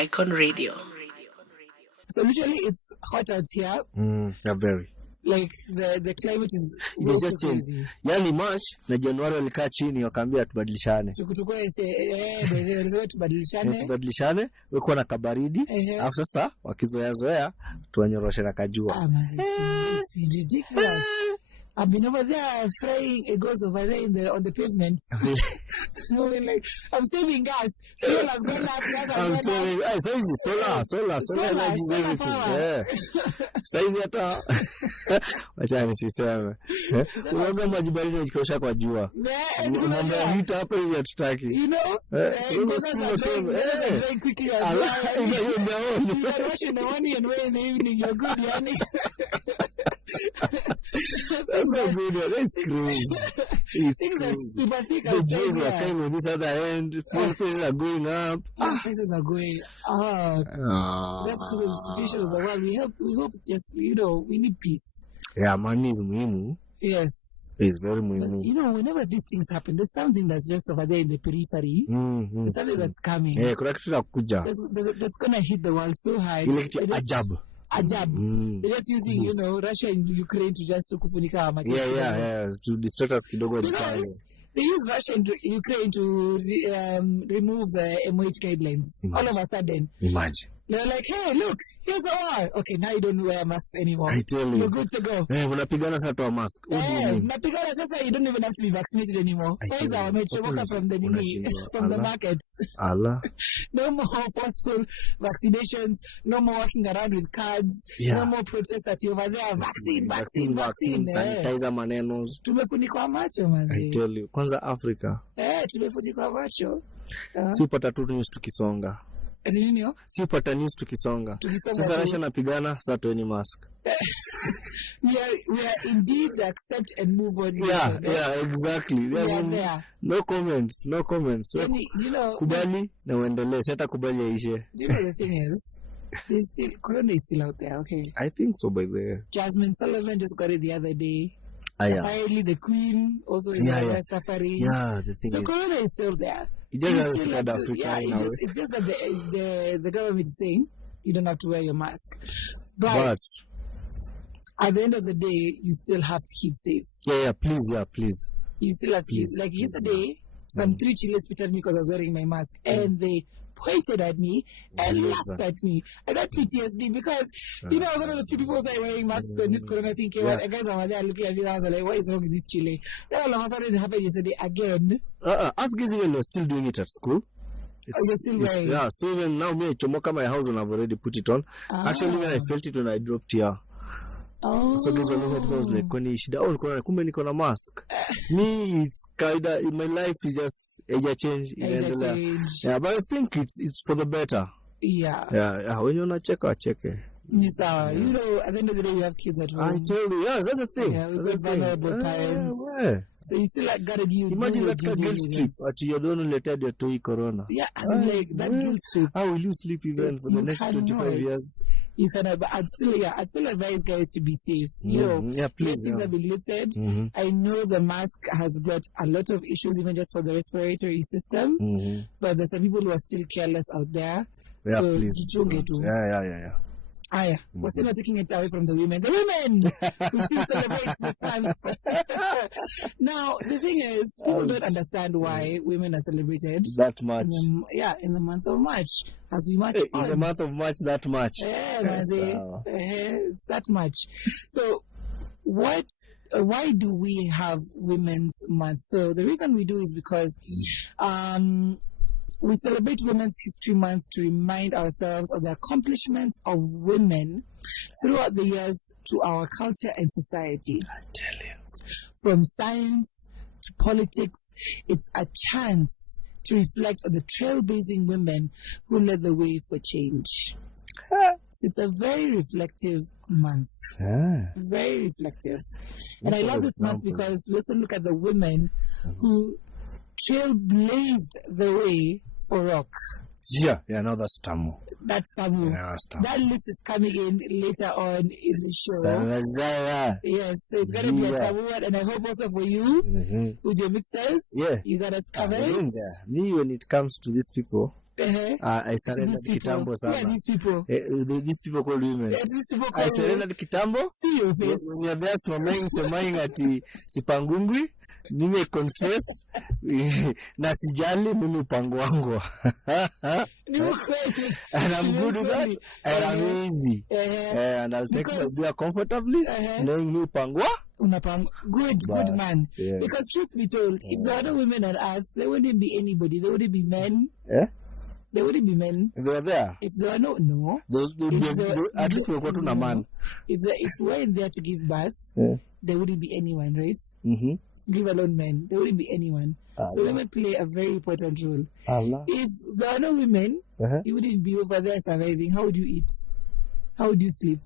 Icon Radio. So literally, it's hot out here. Yeah, very. Like the climate is just crazy. Yani March na Januari walikaa chini wakaambia tubadilishane. Tukutukue wanasema tubadilishane, weko na kabaridi. Alafu sasa wakizoea tuanyoroshe na kajua. It's ridiculous. I've been over there frying a ghost over there on the pavement. So like, I'm saving gas. Fuel has gone up. I'm telling you, solar energy is everything. Yeah. Saizi hata wacha nisiseme. Unaona maji baridi yakikosha kwa jua. Mambo ya heat hapa hivi hatutaki. You know? Very quickly. You're washing the morning and in the evening. You're good, yani. That's so good. That's crazy. Things are super thick. The Jews are coming on this other end. Fuel prices are going up. Prices are going up. That's because of the situation of the world. We hope just, we need peace. Yeah, money is muhimu. Yes. It's very muhimu. Whenever these things happen, there's something that's just over there in the periphery. There's something that's coming. Yeah, kuna kitu nakuja. That's going to hit the world so hard. Ajab. They're just using, Russia and Ukraine to just kufunika material. Yeah. To distract us kidogo. Because they use Russia and Ukraine to remove the MOH guidelines. All of a sudden. Imagine. They're like, hey, look, here's the war. Okay, now you don't wear masks anymore. I tell you. You're good to go. Unapigana sasa toa mask. Unapigana sasa, you don't even have to be vaccinated anymore. Pfizer wamechomoka from the markets. Allah. No more forceful vaccinations. No more walking around with cards. No more protests at you over there. Vaccine. Sanitizer manenos. Tumefunikwa macho, manzi. I tell you. Kwanza Africa. Tumefunikwa macho. Si upata tu news tukisonga. Si upata news tukisonga. Sasa Russia napigana, sasa tueni mask. We are indeed the accept and move on. Yeah, exactly. No comments. Kubali na uendelee. Sasa kubali aishe. Do you know the thing is? Corona is still out there, okay? I think so, by the way. Jasmine Sullivan just got it the other day. Apparently the Queen also is suffering. Yeah, the thing so Corona is still there. It just has Africa. It's just that the government is saying you don't have to wear your mask. But at the end of the day, you still have to keep safe. Please. You still have to keep. Like yesterday, some 3 chiles put at me because I was wearing my mask. And they pointed at me and laughed at me. I got PTSD because, I was one of the few people who started wearing masks when this Corona thing came out. And guys over there looking at me, I was like, what is wrong with this chile? Then all of a sudden it happened yesterday again. Ask guys even you're still doing it at school. You're still wearing. Yeah, so even now me, Chomoka, my house, and I've already put it on. Actually, when I felt it when I dropped here. So those were looking at me, I was like, kwani shida, kumbe niko na mask. Me, it's kinda, my life is just age change. Yeah, but I think it's for the better. Yeah, when you're not check it. At the end of the day, we have kids at home. I tell you, that's the thing. Yeah, we've got vulnerable parents. So you still gotta do. Imagine that guilt trip. You're the one who let your toy Corona. Yeah, that guilt trip. How will you sleep even for the next 25 years? You cannot. I'd still advise guys to be safe. Please. Things have been lifted. I know the mask has brought a lot of issues, even just for the respiratory system. But there's some people who are still careless out there. Yeah, so please. Yeah. We're still not taking it away from the women. The women who still celebrate this month. Now, the thing is, people don't understand why women are celebrated that much. In the month of March, as we march on. In the month of March, that much. It's that much. So, why do we have Women's Month? So, the reason we do is because we celebrate Women's History Month to remind ourselves of the accomplishments of women throughout the years to our culture and society. I tell you. From science to politics, it's a chance to reflect on the trailblazing women who led the way for change. So it's a very reflective month. Very reflective. And I love this month because we also look at the women who trailblazed the way for rock. No, that's Tamu. That's Tamu. Yeah, that's Tamu. That list is coming in later on in the show. Yes, so it's going to be a Tamu one, and I hope also for you, with your mixers, you got us covered. Me, when it comes to these people, I surrendered kitambo sana. Who are these people? These people called women. I surrendered kitambo. See you face. When you're there semaing ati sipangungwi, mimi confess na sijali mimi upango wangu. And I'm good with that. And I'm easy. And I'll take my beer comfortably, knowing me upango. Good man. Yeah. Because truth be told, if there are no women on earth, there wouldn't be anybody. There wouldn't be men. Yeah? There wouldn't be men. If they were there. If there are no. At least we're going to a man. If we weren't there to give birth, there wouldn't be anyone, right? Mm-hmm. Leave alone men. There wouldn't be anyone. So women play a very important role. If there are no women, you wouldn't be over there surviving. How would you eat? How would you sleep?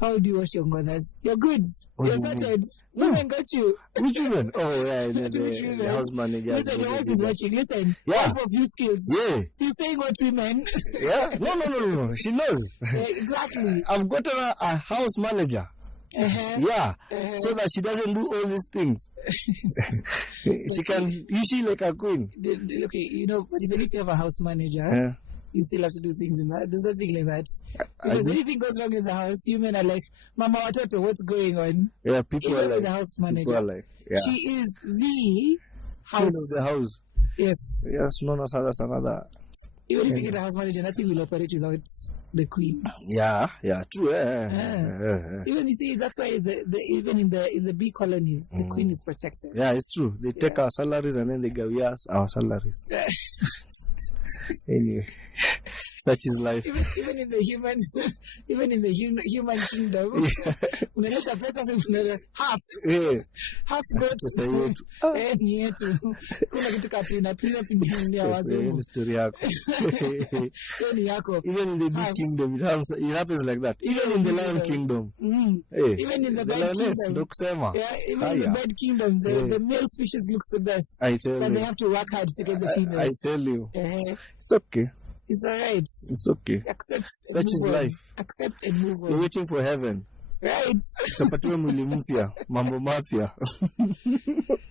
How do you wash your mothers? You're good. You're sorted. Women got you. Which women? Oh, yeah. The house manager. Listen, your wife is watching. Listen. Yeah. Wife of HueSkillz. Yeah. He's saying what women. Yeah. No. She knows. Yeah, exactly. I've got her a house manager. Yeah. So that she doesn't do all these things. She can issue like a queen. Okay, but even if you have a house manager, you still have to do things in that. There's nothing like that. Because if anything goes wrong in the house, you men are like, Mama Watoto, what's going on? Yeah, people even are like, with the house manager. People are like, yeah. She is the house. Queen of the house. Yes. Yes, no, that's another. Even if you get a house manager, nothing will operate without the queen. Yeah, true. Even you see, that's why even in the bee colony, the queen is protected. Yeah, it's true. They take our salaries and then they give us our salaries. Anyway, such is life. Even in the human kingdom, half goat, story even in the big kingdom, it happens like that. Even in the lion kingdom. Even in the bird kingdom. Even in the bird kingdom, the male species looks the best. I tell you. But they have to work hard to get the females. I tell you. It's okay. It's alright. It's okay. Accept. Such is life. Accept and move on. We're waiting for heaven. Right. Tapatiwe mwili mpya, mambo mapya.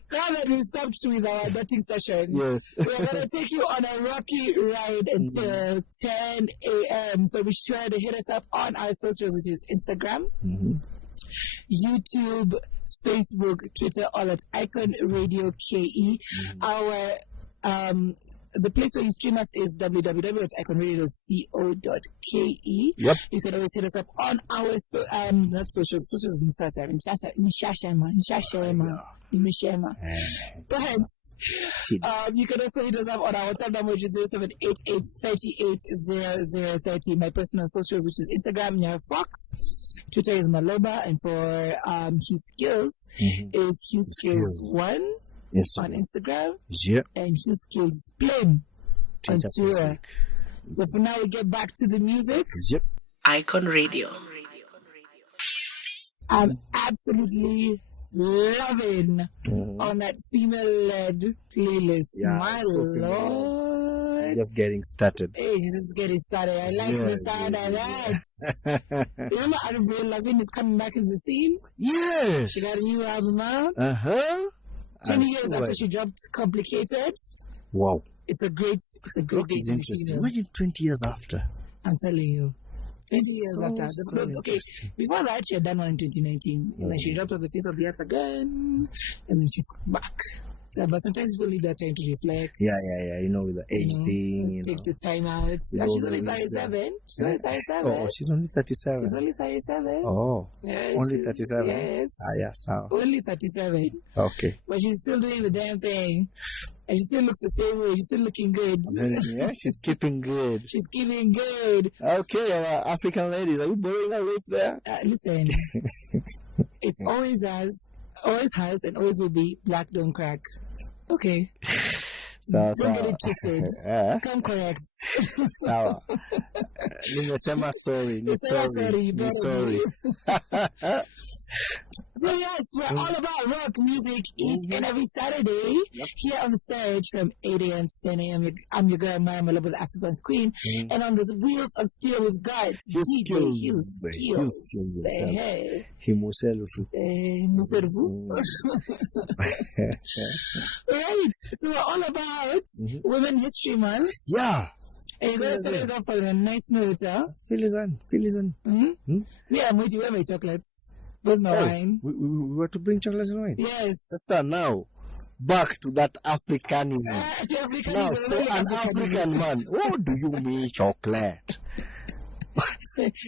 Now that we've stopped with our dating session, yes, we're going to take you on a rocky ride until 10 a.m. So be sure to hit us up on our socials, which is Instagram, YouTube, Facebook, Twitter, all at Icon Radio KE. Our the place where you stream us is www.iconradio.co.ke. Yep. You can always hit us up on our not socials. Socials Mishashema. But you can also hit us up on our WhatsApp number, which is 0788380030. My personal socials, which is Instagram, Myra Fox. Twitter is Maloba, and for HueSkillz is HueSkillz1. Yes, on Instagram, and HueSkillz Plain on Twitter. But for now, we get back to the music. Icon Radio. I'm absolutely loving on that female-led playlist. My Lord. Just getting started. Hey, she's just getting started. I like the sound of that. Remember, Avril Lavigne is coming back in the scene? Yes. She got a new album out. 20 years after she dropped Complicated. Wow. It's a great It's interesting. Imagine 20 years after. I'm telling you. 20 years after. Okay, before that, she had done one in 2019. And then she dropped off the face of the earth again. And then she's back. But sometimes people need that time to reflect. Yeah. With the age thing. Take the time out. She's only 37. She's only 37. Oh, she's only 37. She's only 37. Oh. Yeah, only 37? Yes. So. Only 37. Okay. But she's still doing the damn thing. And she still looks the same way. She's still looking good. Yeah, she's keeping good. She's keeping good. Okay, our African ladies, are we boring our lips there? Listen. It's always has, and always will be black don't crack. Okay. Don't get it twisted. Come correct. Sawa. Nimesema sorry. Ni sorry. So yes, we're all about rock music each and every Saturday here on The Surge from 8 a.m. to 10 a.m. I'm your girl, Myra Maloba, the African Queen. And on the Wheels of Steel, we've got DJ HueSkillz. Hey. Himself. Right. So we're all about Women History Month. Yeah. And you're going to set it off on a nice note, huh? Filizan. Mm-hmm. Yeah, I'm waiting. Where are my chocolates? Where's my wine? We were to bring chocolates and wine. Yes. Sir, now, back to that Africanism. Now, for an African man, what do you mean chocolate?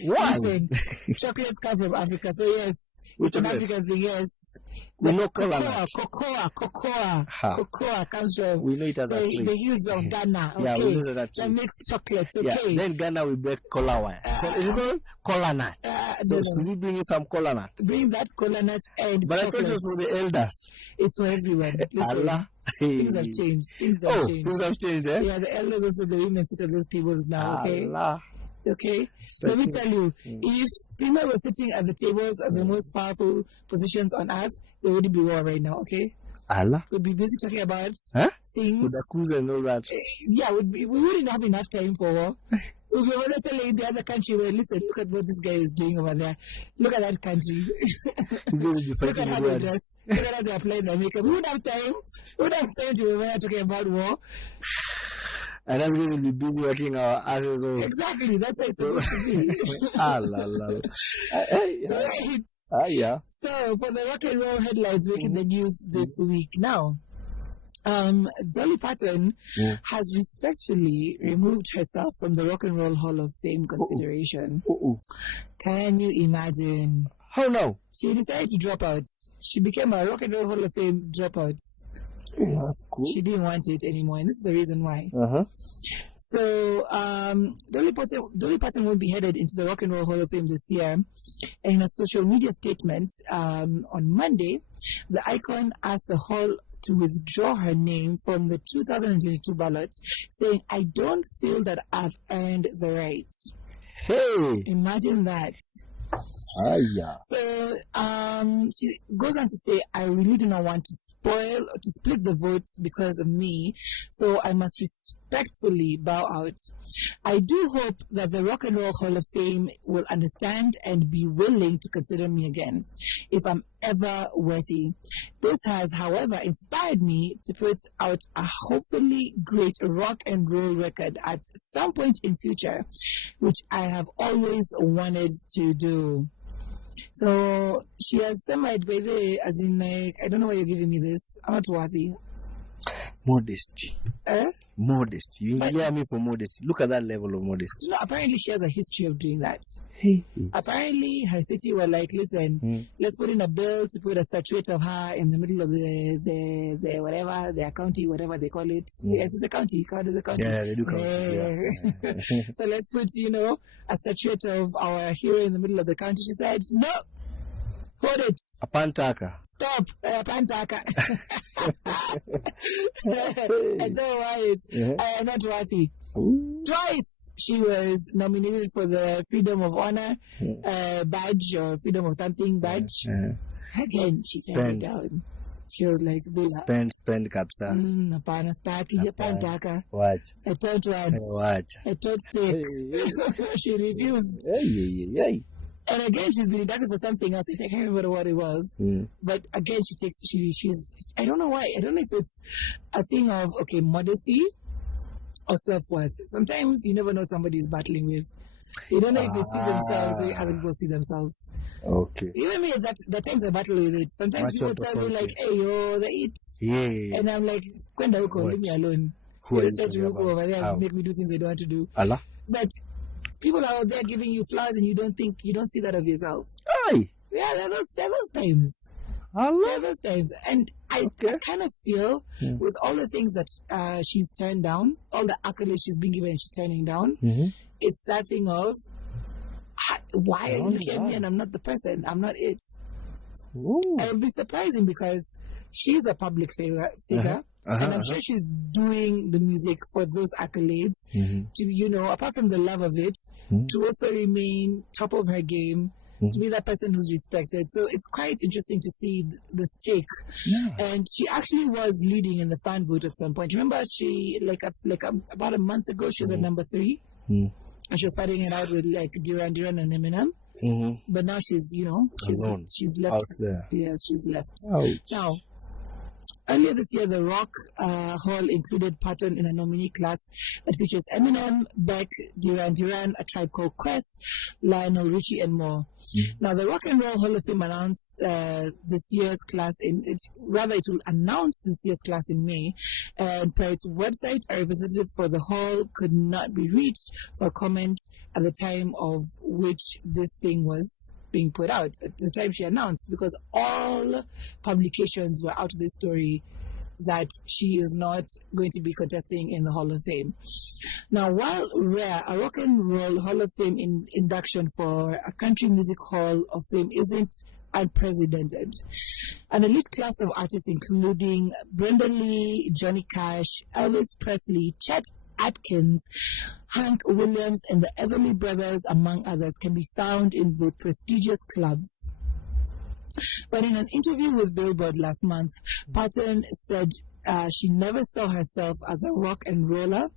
Why? Listen, chocolates come from Africa, so yes. It's an African thing, yes. We know cocoa comes from we know it as a tree. The hills of Ghana. Okay. Yeah, we know that That makes chocolate, okay. Yeah. Then Ghana we bake cola wine. Is it called cola nut? So should we bring in some cola nut? Bring that cola nut and but chocolate. I thought it was for the elders. It's for everyone. Allah. Things have changed. Things have changed, eh? Yeah, the elders also, the women sit at those tables now, okay? Allah. Okay? Let me tell you, if female were sitting at the tables of the most powerful positions on earth, there wouldn't be war right now, okay? Allah. We'd be busy talking about things. With the cruise and all that. Yeah, we wouldn't have enough time for war. We'll be over there telling the other country, well, listen, look at what this guy is doing over there. Look at that country. Look at how they dress. Look at how they apply their makeup. We wouldn't have time. We wouldn't have time to be over there talking about war. And us guys will be busy working our asses off. Exactly, that's how it's supposed to be. Right. Yeah. So, for the rock and roll headlines making the news this week. Now, Dolly Parton has respectfully removed herself from the Rock and Roll Hall of Fame consideration. Can you imagine? How now? She decided to drop out. She became a Rock and Roll Hall of Fame dropout. That's cool. She didn't want it anymore, and this is the reason why. So, Dolly Parton will be headed into the Rock and Roll Hall of Fame this year. And in a social media statement on Monday, the icon asked the hall to withdraw her name from the 2022 ballot, saying, "I don't feel that I've earned the right." Hey! Imagine that. Yeah. So she goes on to say, "I really do not want to split the votes because of me, so I must respectfully bow out. I do hope that the Rock and Roll Hall of Fame will understand and be willing to consider me again if I'm ever worthy. This has, however, inspired me to put out a hopefully great rock and roll record at some point in future, which I have always wanted to do." So she has summarized by the, as in, like, I don't know why you're giving me this. I'm not worthy. Modesty. Modesty. You hear me for modesty. Look at that level of modesty. No, apparently she has a history of doing that. Hey. Apparently her city were like, listen, let's put in a bill to put a statuette of her in the middle of the whatever, their county, whatever they call it. Yes, it's the county. Call it the county. Yeah, they do county. Yeah. So let's put, a statuette of our hero in the middle of the county. She said, no. Hold it. A pantaka. Stop. A pantaka. I don't want it. I am not worthy. Twice she was nominated for the Freedom of Honor badge or Freedom of something badge. Again, she turned it down. She was like, Spend kapsa. Hapana staki, pantaka. What? I don't want. What? I don't take. She refused. And again, she's been indicted for something else. I can't remember what it was. But again, she's, I don't know why. I don't know if it's a thing of, modesty or self-worth. Sometimes you never know what somebody's battling with. You don't know if they see themselves or other people see themselves. Okay. Even me, the times I battle with it, sometimes people tell me like, hey, yo, they eat. Yeah. And I'm like, Kwenda huko, leave me alone. You just try to go over there and make me do things I don't want to do. Allah. But people are out there giving you flowers and you don't see that of yourself. Aye. Yeah, there are those times. Allah. There are those times. And I kind of feel with all the things that she's turned down, all the accolades she's been given, she's turning down, it's that thing of, why are you looking at me and I'm not the person? I'm not it. And it'll be surprising because she's a public figure. And I'm sure she's doing the music for those accolades to, apart from the love of it, to also remain top of her game, to be that person who's respected. So it's quite interesting to see this take. Yeah. And she actually was leading in the fan vote at some point. Remember, she, about a month ago, she was at number 3. And she was fighting it out with Duran and Eminem. But now she's, alone. She's left. Out there. Yes, she's left. Ouch. Now, Earlier this year, the Rock Hall included Patton in a nominee class that features Eminem, Beck, Duran Duran, A Tribe Called Quest, Lionel Richie, and more. Now, the Rock and Roll Hall of Fame announced this year's class it will announce this year's class in May. And per its website, a representative for the hall could not be reached for comment at the time of which this thing was being put out, at the time she announced, because all publications were out of this story that she is not going to be contesting in the Hall of Fame. Now, while rare, a Rock and Roll Hall of Fame induction for a Country Music Hall of Fame isn't unprecedented. An elite class of artists including Brenda Lee, Johnny Cash, Elvis Presley, Chet Atkins, Hank Williams, and the Everly Brothers, among others, can be found in both prestigious clubs. But in an interview with Billboard last month, Patton said she never saw herself as a rock and roller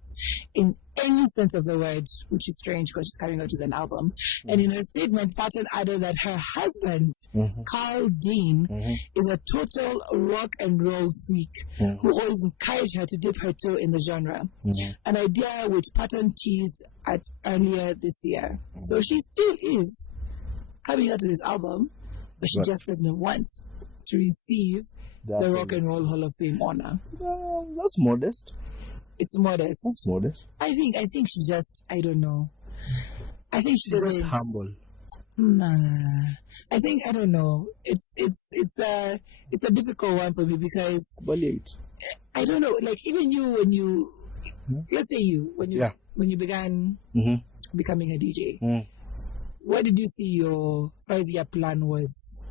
in any sense of the word, which is strange because she's coming out with an album. And in her statement, Patton added that her husband, Carl Dean, is a total rock and roll freak who always encouraged her to dip her toe in the genre, an idea which Patton teased at earlier this year. So she still is coming out with this album, but she just doesn't want to receive the Rock and Roll Hall of Fame honor. That's modest. It's modest. That's modest. I think she's just, I don't know. I think she's just humble. Nah. I don't know. It's a difficult one for me because I don't know. Like even you, when you, let's say when you began becoming a DJ, what did you see your 5-year plan was?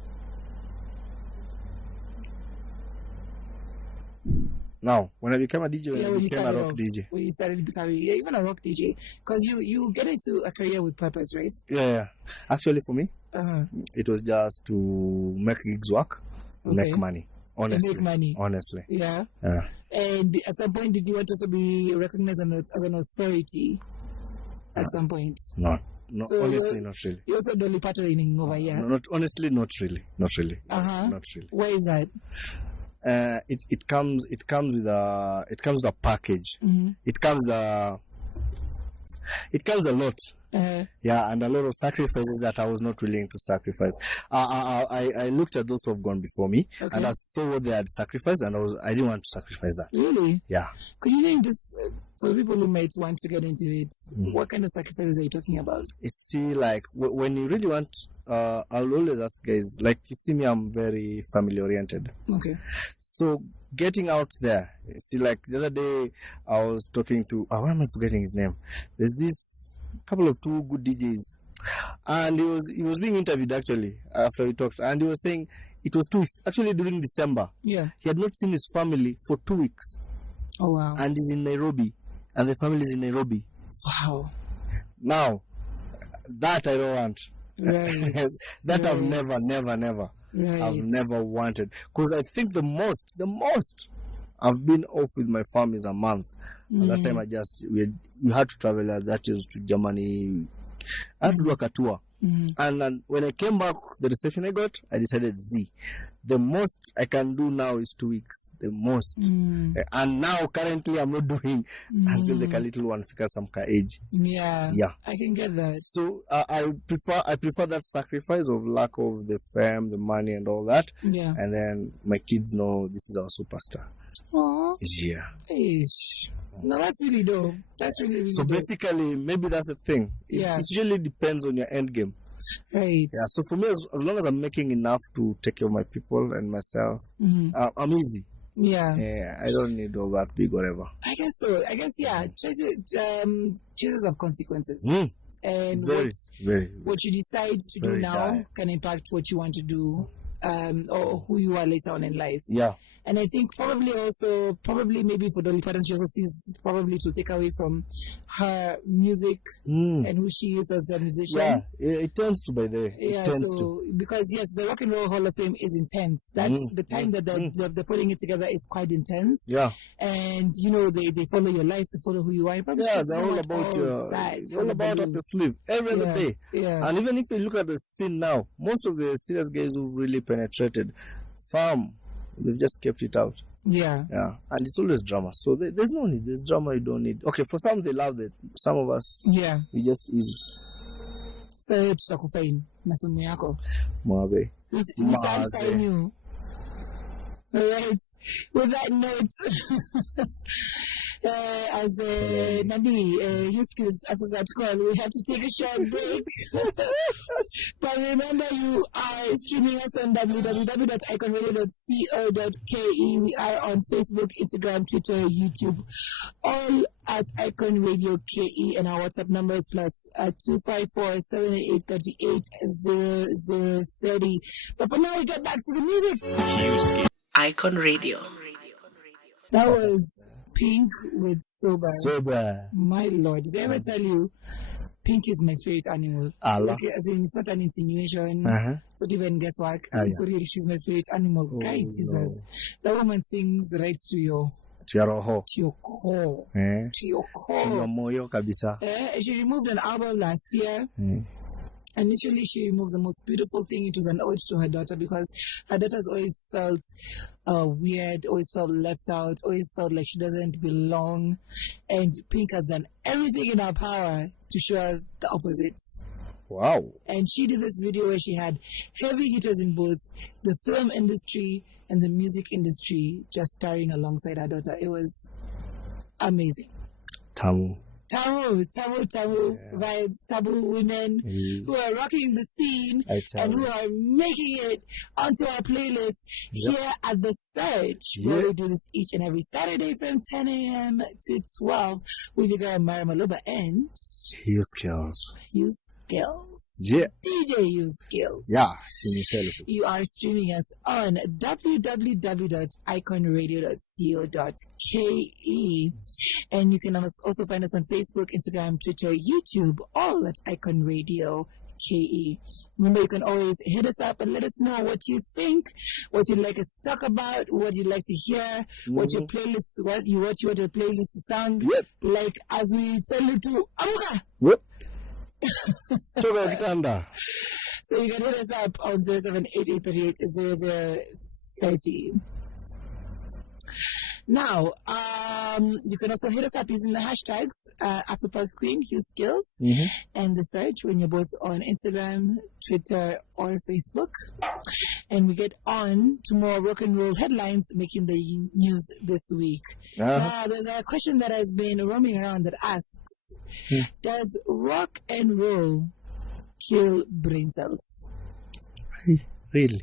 Now, when I became a DJ, I became a rock DJ. When you started becoming, even a rock DJ, because you get into a career with purpose, right? Yeah. Actually, for me, it was just to make gigs work, make money. Honestly. Yeah. And at some point, did you want to also be recognized as an authority? At some point. No, so honestly, not really. You're also Dolly Patterning over here. Honestly, not really. Not really. Why is that? It comes with a package. It comes a lot. And a lot of sacrifices that I was not willing to sacrifice. I looked at those who have gone before me, and I saw what they had sacrificed, and I didn't want to sacrifice that. Really? Yeah. Could you name just for the people who might want to get into it? What kind of sacrifices are you talking about? You see, like when you really want, I'll always ask guys. Like you see me, I'm very family oriented. Okay. So getting out there, see, like the other day, I was talking to. Why am I forgetting his name? There's this couple of two good DJs, and he was being interviewed actually after we talked, and he was saying it was 2 weeks actually during December. Yeah, he had not seen his family for 2 weeks. Oh wow! And he's in Nairobi, and the family is in Nairobi. Wow! Now that I don't want. Right. That I've never. Right. I've never wanted, because I think the most I've been off with my family is a month. At that time, we had to travel. That is to Germany. I had to work a tour. And when I came back, the reception I got, I decided, the most I can do now is 2 weeks. The most. And now, currently, I'm not doing until like a little one figures some age. Yeah. I can get that. So I prefer that sacrifice of lack of the fame, the money, and all that. Yeah. And then my kids know this is our superstar. Aww. Yeah. No, that's really dope. That's really so dope. Basically, maybe that's the thing. It usually depends on your end game. Right. Yeah. So for me, as long as I'm making enough to take care of my people and myself, I'm easy. Yeah. I don't need all that big whatever. I guess so. Choices have consequences. And what you decide to do now can impact what you want to do, or who you are later on in life. Yeah. And I think probably maybe for Dolly Parton, she also sees probably to take away from her music and who she is as a musician. Yeah, it tends to by the because yes, the Rock and Roll Hall of Fame is intense. That's the time that they're putting it together is quite intense. Yeah, and they follow your life, they follow who you are. They're all about all about up your sleeve every other day. Yeah, and even if you look at the scene now, most of the serious guys who really penetrated, they've just kept it out. Yeah. Yeah, and it's always drama. So there's no need. There's drama you don't need. Okay, for some they love it. Some of us, Yeah. we just easy. So tutakufaini masomo yako. Maze. Sign you. All right. With that note, as Nadi, HueSkillz, as that call, we have to take a short break. But remember, you are streaming us on www.iconradio.co.ke. We are on Facebook, Instagram, Twitter, YouTube, all at Icon Radio KE, and our WhatsApp number is plus 254-788-380030. But for now, we get back to the music. Icon Radio. That was Pink with Sober. My Lord, did I ever tell you Pink is my spirit animal? Allah. Like, as in, it's not an insinuation. Uh-huh. Not even guesswork. Yeah. For real, she's my spirit animal. Guy, Jesus. No. That woman sings right to your Tiaroho. core. Eh. To your core. Your moyo kabisa. She removed an album last year. Initially, she removed the most beautiful thing. It was an ode to her daughter, because her daughter's always felt weird, always felt left out, always felt like she doesn't belong. And Pink has done everything in her power to show her the opposite. Wow. And she did this video where she had heavy hitters in both the film industry and the music industry just starring alongside her daughter. It was amazing. Tamu. Tamu vibes, Tamu women who are rocking the scene and who are making it onto our playlist here at The Search, where we do this each and every Saturday from 10 a.m. to 12 with your girl Myra Maloba and HueSkillz. DJ HueSkillz. Yeah, see myself. You are streaming us on www.iconradio.co.ke, and you can also find us on Facebook, Instagram, Twitter, YouTube, all at Icon Radio KE. Remember, you can always hit us up and let us know what you think, what you'd like us to talk about, what you'd like to hear, what your playlist, what you want your playlist to sound like, as we tell you to Amuka. So you can hit us up on 07888380030. Now, you can also hit us up using the hashtags AfroPunk HueSkillz, and The Search when you're both on Instagram, Twitter, or Facebook. And we get on to more rock and roll headlines making the news this week. There's a question that has been roaming around that asks, does rock and roll kill brain cells? Really?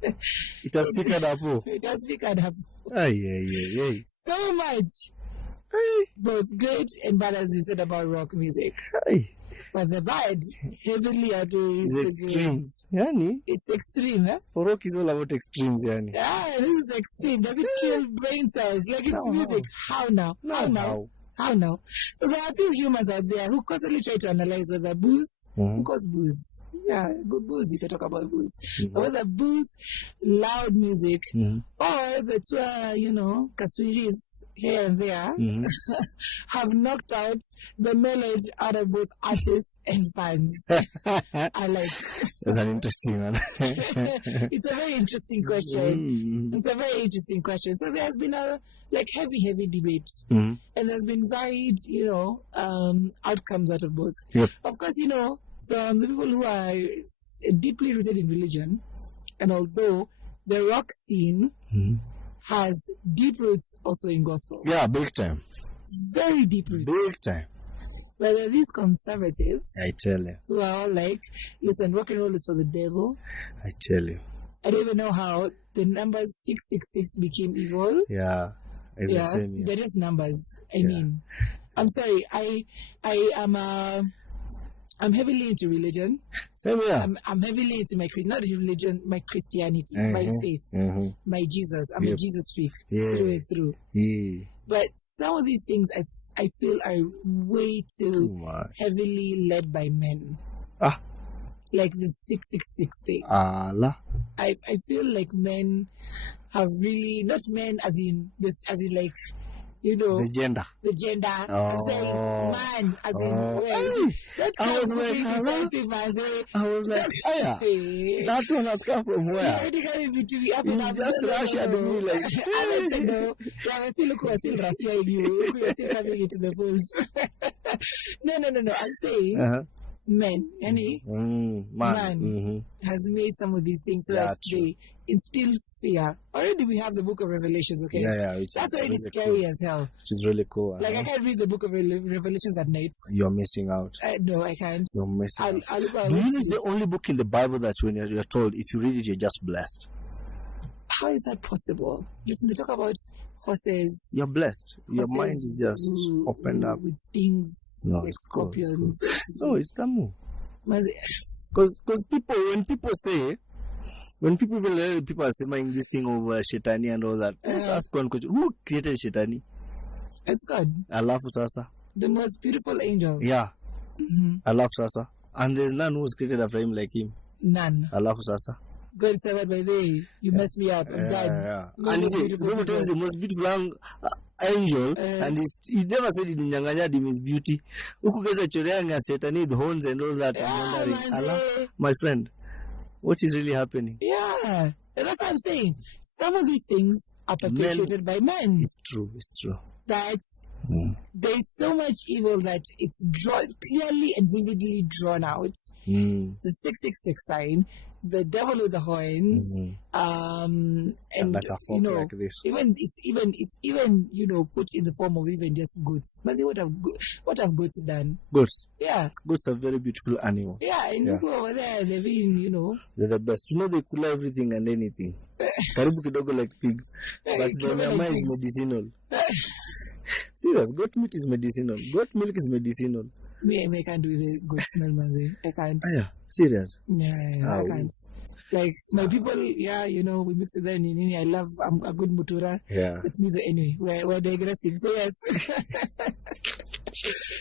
It has figured up. It has figured up. So much. Both good and bad, as we said about rock music. But the bad heavily outweighs the extremes. good. It's extreme, eh? For rock is all about extremes, yani. This is extreme. Does it kill brain cells? Like it's music. How now? How now? So there are a few humans out there who constantly try to analyze whether booze, who calls booze? Yeah, good booze, you can talk about booze. But whether booze, loud music, or the two, kaswiris here and there, have knocked out the knowledge out of both artists and fans. I like. That's an interesting one. It's a very interesting question. It's a very interesting question. So there has been a heavy debate, and there's been varied, outcomes out of both. Of course, from the people who are deeply rooted in religion, and although the rock scene has deep roots also in gospel. Yeah, big time. Very deep roots. Big time. But there are these conservatives, I tell you, who are all like, listen, rock and roll is for the devil. I tell you. I don't even know how the number 666 became evil. Yeah. They're just numbers. I mean, I'm sorry. I'm heavily into religion. Same here. I'm heavily into my Christianity, my faith, my Jesus. I'm a Jesus freak through and through. But some of these things I feel are way too heavily led by men. Like the 666 thing. Allah. I feel like men have really, not men as in this, as in like The gender. I'm saying man, as in that I was like, that one has come from where? That's Russia to me, like. I said no. Yeah, still Russia in you. We're still coming into the fold. No. I'm saying men, man has made some of these things so that they instill fear. Already we have the book of Revelations, okay? Yeah. That's already really scary as hell. Which is really cool. Like, I can't read the book of Revelations at night. You're missing out. No, I can't. You're missing out. Do you know it's the only book in the Bible that when you're told, if you read it, you're just blessed? How is that possible? Listen, they talk about horses. You're blessed. Your mind is just opened up. With stings. No, it's scorpions. Cool. No, it's tamu. Because when people are saying this thing over Shetani and all that, let's ask one question. Who created Shetani? It's God. Alafu Sasa. The most beautiful angel. Yeah. Alafu Sasa. And there's none who was created after him like him. None. Alafu Sasa. God said, by the way, you messed me up. I'm done. Yeah. And he said, the most beautiful angel, and he never said in Nyanganyadim his beauty. Ukugeza choreanga Shetani, the horns and all that. My friend, what is really happening? Yeah. And that's what I'm saying. Some of these things are perpetuated by men. It's true. That there's so much evil that it's clearly and vividly drawn out. The 666 sign, the devil with the horns, and like a fork like this. It's even put in the form of even just goats. But what have goats done? Goats. Yeah. Goats are very beautiful animals. Yeah, and people over there, they've been, they're the best. They cool everything and anything. Karibu kidogo like pigs. But their nyama is medicinal. Serious, goat meat is medicinal. Goat milk is medicinal. I can't do the goat smell, man. I can't. Yeah, serious. Yeah, I can't. Like, my people, we mix with them. I'm a good mutura. Yeah. But anyway, we're digressing. So, yes.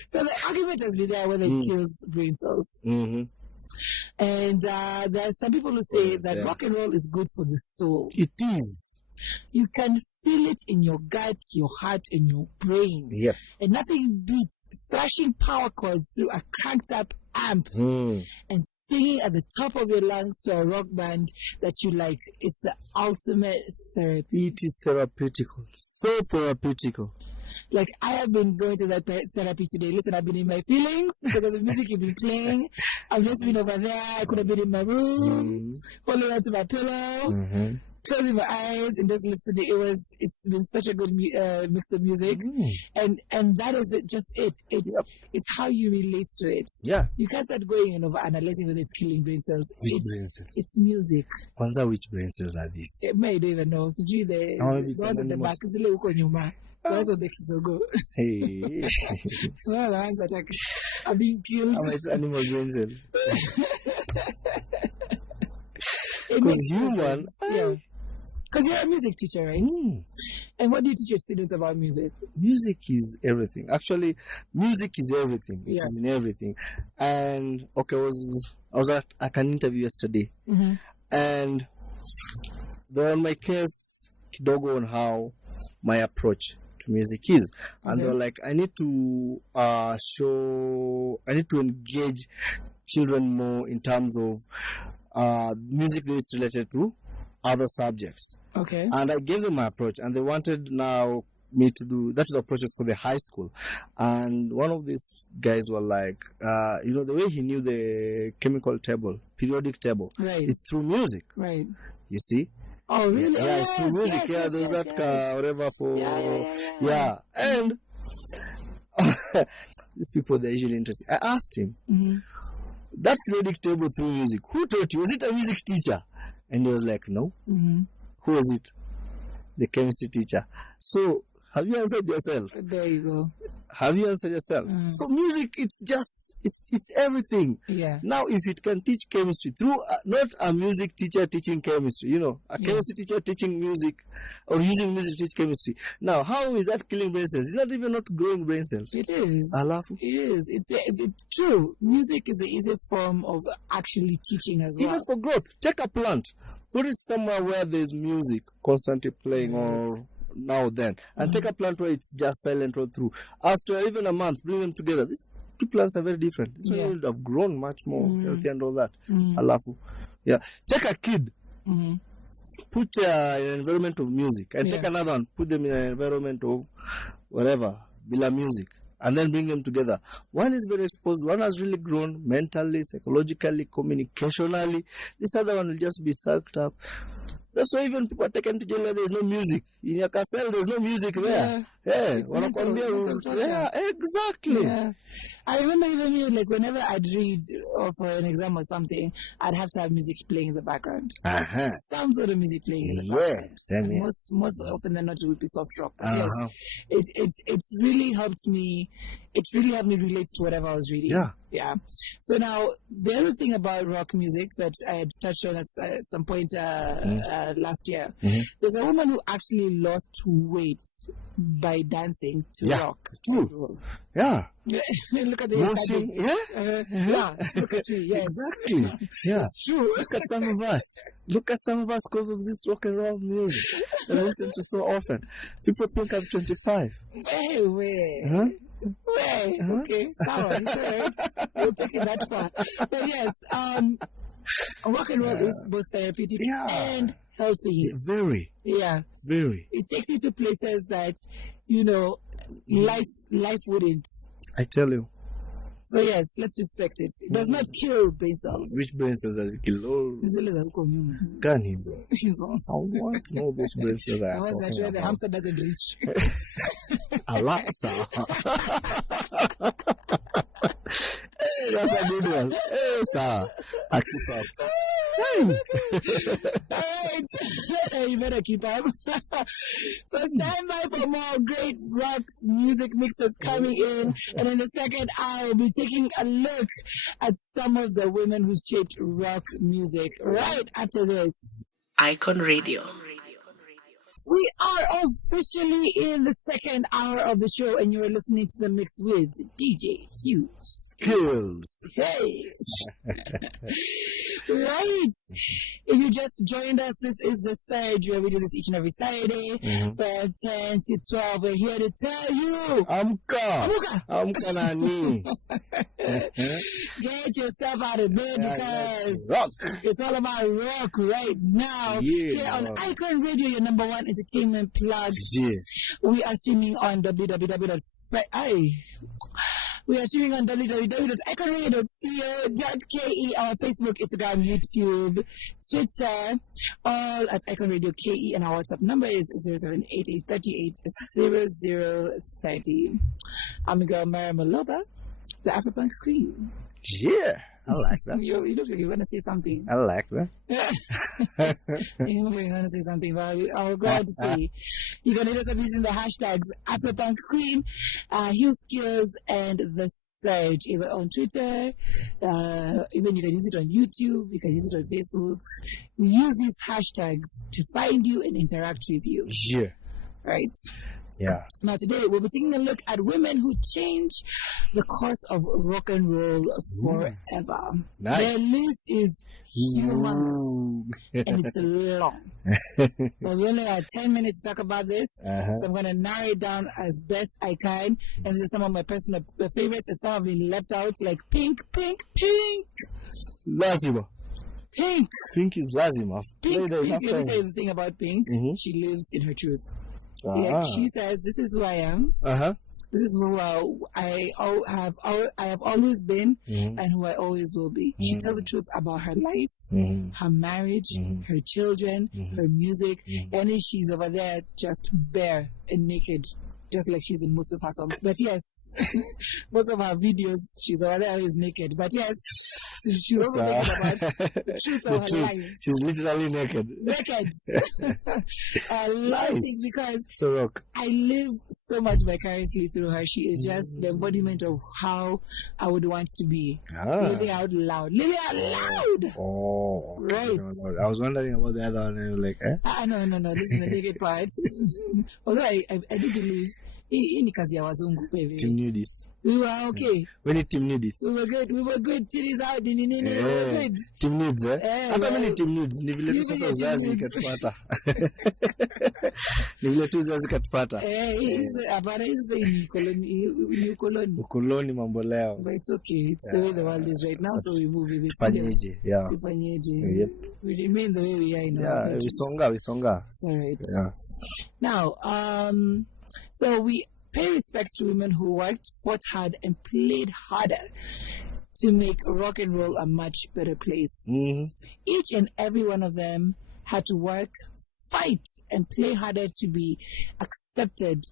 So, the argument has been there whether it kills brain cells. And there are some people who say that rock and roll is good for the soul. It is. You can feel it in your gut, your heart, and your brain. Yep. And nothing beats thrashing power chords through a cranked up amp and singing at the top of your lungs to a rock band that you like. It's the ultimate therapy. It is therapeutical. So therapeutical. Like, I have been going to that therapy today. Listen, I've been in my feelings because of the music you've been playing. I've just been over there. I could have been in my room, holding on to my pillow, closing my eyes and just listening. It's been such a good mix of music, and that is just it. It's how you relate to it. Yeah, you can't start going and over analyzing whether it's killing brain cells. Which brain cells? It's music. Kwanza, which brain cells are these? I don't even know. So the ones at the back is the uko nyuma. That's what the kids go. Hey, well, the ones that are being killed. It's animal brain cells. Because human, because you're a music teacher, right? And what do you teach your students about music? Music is everything. Actually, music is everything. It is in everything. And okay, I was at an interview yesterday, and they're on my case kidogo on how my approach to music is, and they're like, I need to engage children more in terms of music that's related to other subjects. Okay. And I gave them my approach, and they wanted now me to do that. The approach for the high school, and one of these guys were like, the way he knew the chemical table, periodic table, is through music. Right. You see. Oh, really? Yeah, it's through music. There's that whatever for. Yeah. And these people, they're usually interested. I asked him, that periodic table through music, who taught you? Was it a music teacher? And he was like, no. Who was it? The chemistry teacher. So, have you answered yourself? There you go. Have you answered yourself? So music, it's everything. Yeah. Now, if it can teach chemistry through not a music teacher teaching chemistry, a chemistry teacher teaching music or using music to teach chemistry. Now, how is that killing brain cells? It's not even not growing brain cells. It is. Alafu. It is. It's true. Music is the easiest form of actually teaching as well. Even for growth. Take a plant. Put it somewhere where there's music constantly playing or now then, and take a plant where it's just silent all through. After even a month, bring them together. These two plants are very different. This one would have grown much more healthy and all that. Alafu. Yeah. Take a kid. Put in an environment of music, and take another one, put them in an environment of whatever, bila music, and then bring them together. One is very exposed, one has really grown mentally, psychologically, communicationally. This other one will just be sucked up. That's why even people are taken to jail where there's no music. In your castle, there's no music there. Yeah, exactly. Yeah. I remember even like whenever I'd read or for an exam or something, I'd have to have music playing in the background. Some sort of music playing in the background. Same here. Most often than not, it would be soft rock. But it's really helped me. It really helped me relate to whatever I was reading. Yeah. So now the other thing about rock music that I had touched on at some point last year, there's a woman who actually lost weight by dancing to rock. True. Yeah. Look at the motion. Look at me. Yeah, exactly. Yeah, it's true. Look at some of us. Because of this rock and roll music that I listen to so often. People think I'm 25. Okay, sorry. We'll take it that far. But yes, rock and roll is both therapeutic and healthy. Very. Yeah. Very. It takes you to places that, life wouldn't. I tell you. So yes, let's respect it. It does not kill brain cells. Which brain cells does it kill? Can he's I want to know those brain cells I was that where the hamster doesn't reach. Alexa. That's a good one. Hey, sir. I keep up. Alright. You better keep up. So stand by for more great rock music mixes coming in. And in the second hour, we'll be taking a look at some of the women who shaped rock music right after this. Icon Radio. We are officially in the second hour of the show, and you're listening to The Mix with DJ HueSkillz. Hey! Right! If you just joined us, this is The Surge, where we do this each and every Saturday from 10 to 12. We're here to tell you... I'm Kanani. Get yourself out of bed because it's all about rock right now. Here on Icon Radio, your number one entertainment plug. We are streaming on www.iconradio.co.ke, our Facebook, Instagram, YouTube, Twitter, all at Icon Radio KE, and our WhatsApp number is 0788380030. I'm your girl Myra Maloba, the Afropunk Queen. Yeah. I like that. You look like you're going to say something. I like that. You look like you're going to say something, but I'll go on to say. You can hit us up using the hashtags Afropunk Queen, HueSkillz, and The Surge, either on Twitter, even you can use it on YouTube, you can use it on Facebook. We use these hashtags to find you and interact with you. Yeah. Right? Yeah. Now today we'll be taking a look at women who changed the course of rock and roll forever. Nice. Their list is humongous and it's long. But we only have 10 minutes to talk about this, so I'm going to narrow it down as best I can. And these are some of my personal favorites, and some have been left out, like Pink. Lazima. Pink is Lazima. Pink, let me tell you the thing about Pink. She lives in her truth. Like she says, this is who I am. This is who I have always been and who I always will be. She tells the truth about her life, her marriage, her children, her music. And she's over there just bare and naked, just like she's in most of her songs. But yes, most of her videos, she's over there always naked. But yes, she's also talking about the truth of her life. She's literally naked. I love it because so rock. I live so much vicariously through her. She is just the embodiment of how I would want to be. Living out loud. Oh, right. No. I was wondering about the other one, and you're like, No. Listen, the naked part. Although I do believe Hii ni kazi ya wazungu baby. Team Nudis. We were okay. We need Team Nudis. We were good. Chili's out. We were good. Team Nudes, eh? Hata mimi ni Team Nudes. Ni vile tu sasa uzazi ikatupata. Ni vile tu uzazi ikatupata. Hapana hizi ni koloni. Ukoloni mambo leo. But it's okay. It's the way the world is right now, so we move with it. Tufanyeje? Yeah. Yep. We remain the way we are now. Yeah, we songa. It's all right. Yeah. Now, so we pay respect to women who worked, fought hard, and played harder to make rock and roll a much better place. Mm-hmm. Each and every one of them had to work, fight, and play harder to be accepted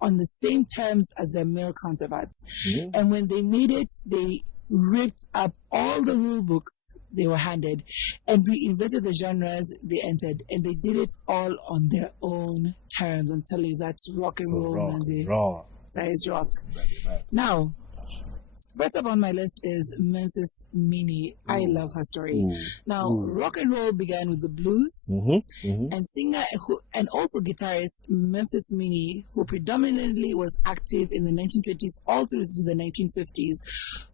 on the same terms as their male counterparts. Mm-hmm. And when they made it, they ripped up all the rule books they were handed and reinvented the genres they entered, and they did it all on their own terms. I'm telling you, that's rock and roll, Manzi. Raw. That is rock. Now, first up on my list is Memphis Mini. I love her story. Now, rock and roll began with the blues, and singer and also guitarist Memphis Mini, who predominantly was active in the 1920s all through to the 1950s,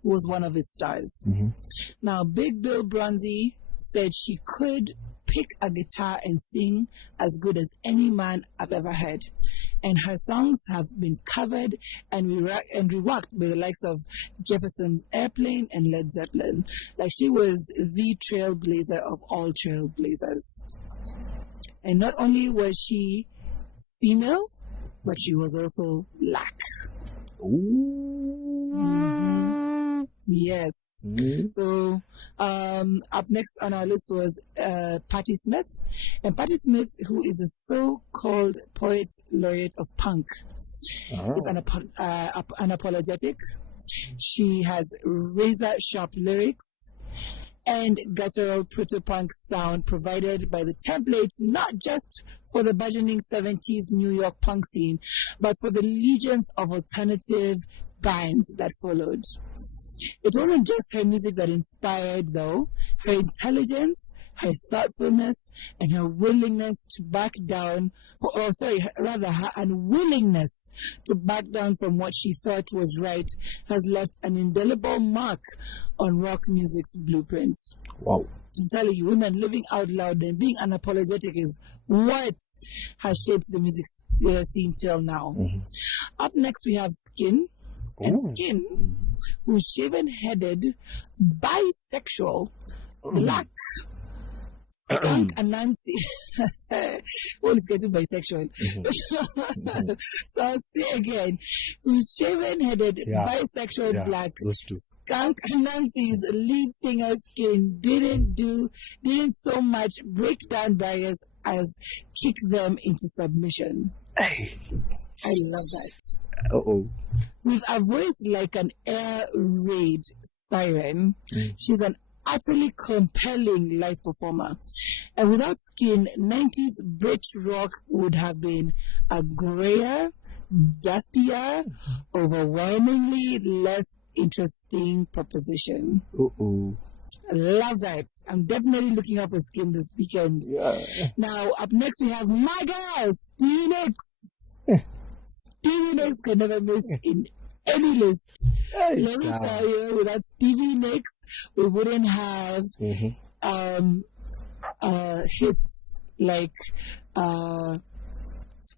was one of its stars. Now, Big Bill Bronzy said she could pick a guitar and sing as good as any man I've ever heard. And her songs have been covered and reworked by the likes of Jefferson Airplane and Led Zeppelin. Like, she was the trailblazer of all trailblazers. And not only was she female, but she was also black. Yes. So up next on our list was Patti Smith. And Patti Smith, who is a so-called poet laureate of punk, is unapologetic. She has razor-sharp lyrics and guttural proto-punk sound provided by the templates, not just for the burgeoning 70s New York punk scene, but for the legions of alternative bands that followed. It wasn't just her music that inspired, though. Her intelligence, her thoughtfulness, and her willingness to back down, her unwillingness to back down from what she thought was right has left an indelible mark on rock music's blueprint. Wow. I'm telling you, women living out loud and being unapologetic is what has shaped the music scene till now. Up next, we have Skin. And Skin, who's shaven-headed, bisexual, black, skunk Anansi. Well, it's getting bisexual. So I'll say again, who's shaven-headed, bisexual, black, skunk Anansi's lead singer Skin didn't so much break down barriers as kick them into submission. Hey. I love that. With a voice like an air raid siren, she's an utterly compelling live performer. And without Skin, 90s Brit rock would have been a grayer, dustier, overwhelmingly less interesting proposition. I love that. I'm definitely looking up for Skin this weekend. Now, up next we have my girl, Stevie Nicks. Stevie Nicks can never miss in any list. Let me tell you, without Stevie Nicks, we wouldn't have hits like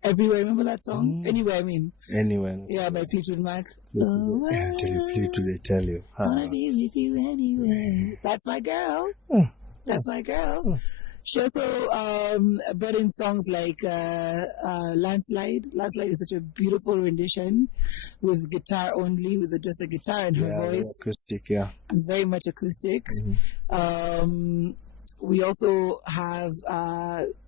Everywhere. Remember that song? Anywhere, I mean. Anywhere. Yeah, by Fleetwood Mac. They tell you. Wanna be with you anywhere. That's my girl. That's my girl. She also brought in songs like Landslide. Landslide is such a beautiful rendition with guitar only, with just a guitar in her voice. Acoustic, yeah. And very much acoustic. We also have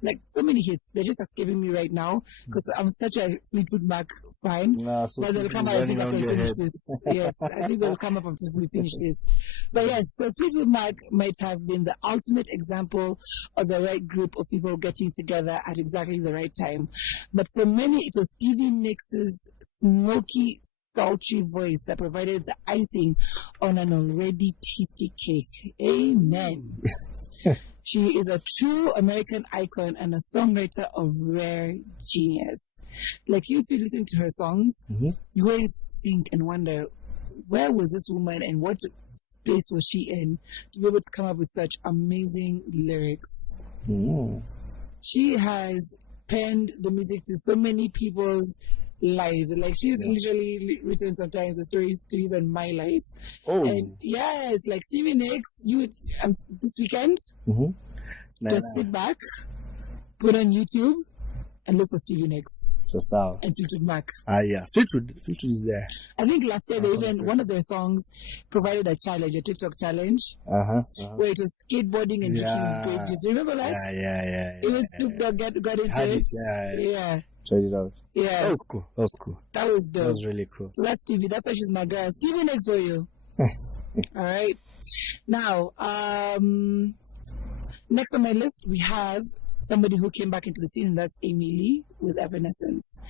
like so many hits. They're just escaping me right now because I'm such a Fleetwood Mac fan. But they'll come up I think after we finish this. Yes, I think they'll come up after we finish this. But yes, so Fleetwood Mac might have been the ultimate example of the right group of people getting together at exactly the right time. But for many, it was Stevie Nicks' smoky, sultry voice that provided the icing on an already tasty cake. Amen. She is a true American icon and a songwriter of rare genius. Like, if you listen to her songs, you always think and wonder, where was this woman and what space was she in to be able to come up with such amazing lyrics? She has penned the music to so many people's lives. Like, she's literally written sometimes the stories to even my life. And yes, like Stevie Nicks, you would this weekend just sit back, put on YouTube, and look for Stevie Nicks. And Fleetwood Mac. Yeah, Fleetwood is there. I think last year they even one of their songs provided a challenge, a TikTok challenge, where it was skateboarding and drinking grape juice. Remember that? Yeah. Even Snoop Dogg got into it. Yeah. Tried it out. Yeah. That was cool. That was dope. That was really cool. So that's Stevie. That's why she's my girl. Stevie Nicks for you. All right. Now, next on my list, we have somebody who came back into the scene, and that's Amy Lee with Evanescence.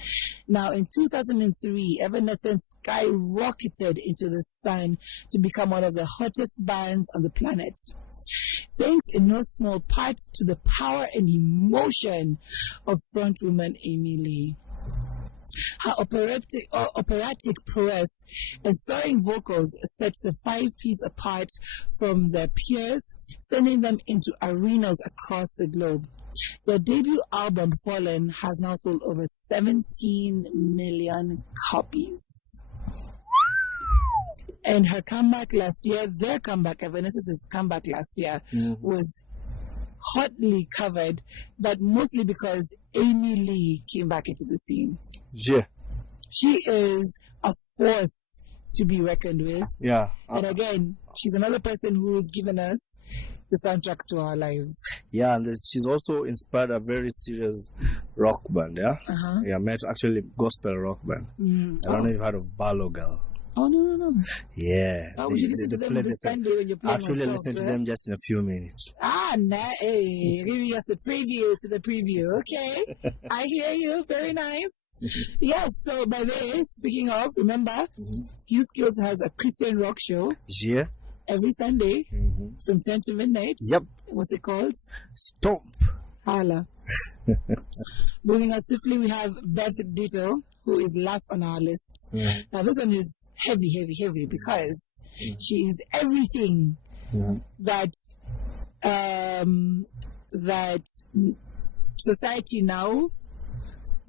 Now, in 2003, Evanescence skyrocketed into the sun to become one of the hottest bands on the planet. Thanks in no small part to the power and emotion of frontwoman Amy Lee. Her operatic prowess and soaring vocals set the five-piece apart from their peers, sending them into arenas across the globe. Their debut album, Fallen, has now sold over 17 million copies. And her comeback last year, Evanescence's comeback last year, was hotly covered, but mostly because Amy Lee came back into the scene. Yeah. She is a force to be reckoned with. Yeah. And again, she's another person who has given us the soundtracks to our lives. Yeah, and she's also inspired a very serious rock band, yeah? Yeah, actually gospel rock band. I don't know if you've heard of Barlow Girl. Oh, no. Yeah. We should listen to them on the Sunday when you're playing. Actually, listen to them just in a few minutes. Nice. Giving us the preview to the preview. Okay. I hear you. Very nice. Yes, so by the way, speaking of, remember, HueSkillz has a Christian rock show. Yeah. Every Sunday from 10 to midnight. Yep. What's it called? Stomp. Hala. Moving on swiftly, we have Beth Ditto, who is last on our list. Now, this one is heavy because she is everything that that society now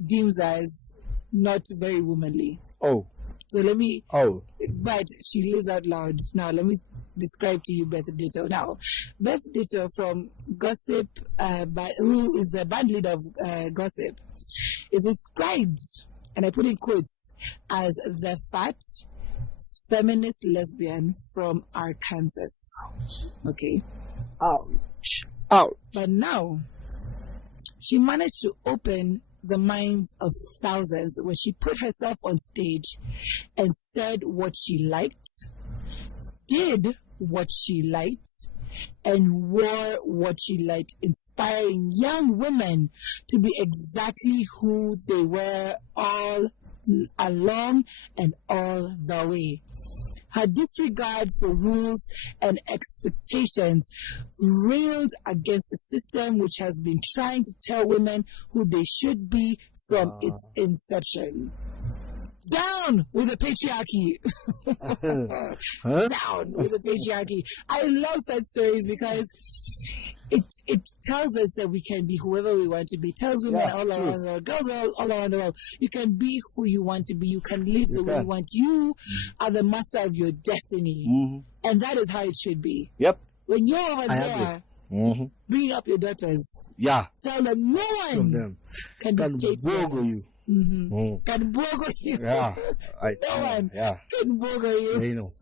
deems as not very womanly. So let me... But she lives out loud. Now, let me describe to you Beth Ditto. Now, Beth Ditto from Gossip, who is the band leader of Gossip, is described, and I put in quotes, as the fat feminist lesbian from Arkansas. Okay. Ouch. But now, she managed to open the minds of thousands when she put herself on stage and said what she liked, did what she liked, and wore what she liked, inspiring young women to be exactly who they were all along and all the way. Her disregard for rules and expectations railed against a system which has been trying to tell women who they should be from its inception. Down with the patriarchy. Down with the patriarchy. I love such stories because it tells us that we can be whoever we want to be. It tells women all around the world, girls all around the world, you can be who you want to be. You can live the way you want. You are the master of your destiny. And that is how it should be. Yep. When you're over there, bring up your daughters. Yeah. Tell them no one of them can dictate you. Can bogo you. Yeah. No one can bogo you. They know.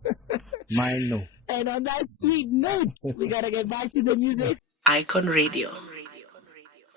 Mine know. And on that sweet note, we gotta get back to the music. Icon Radio.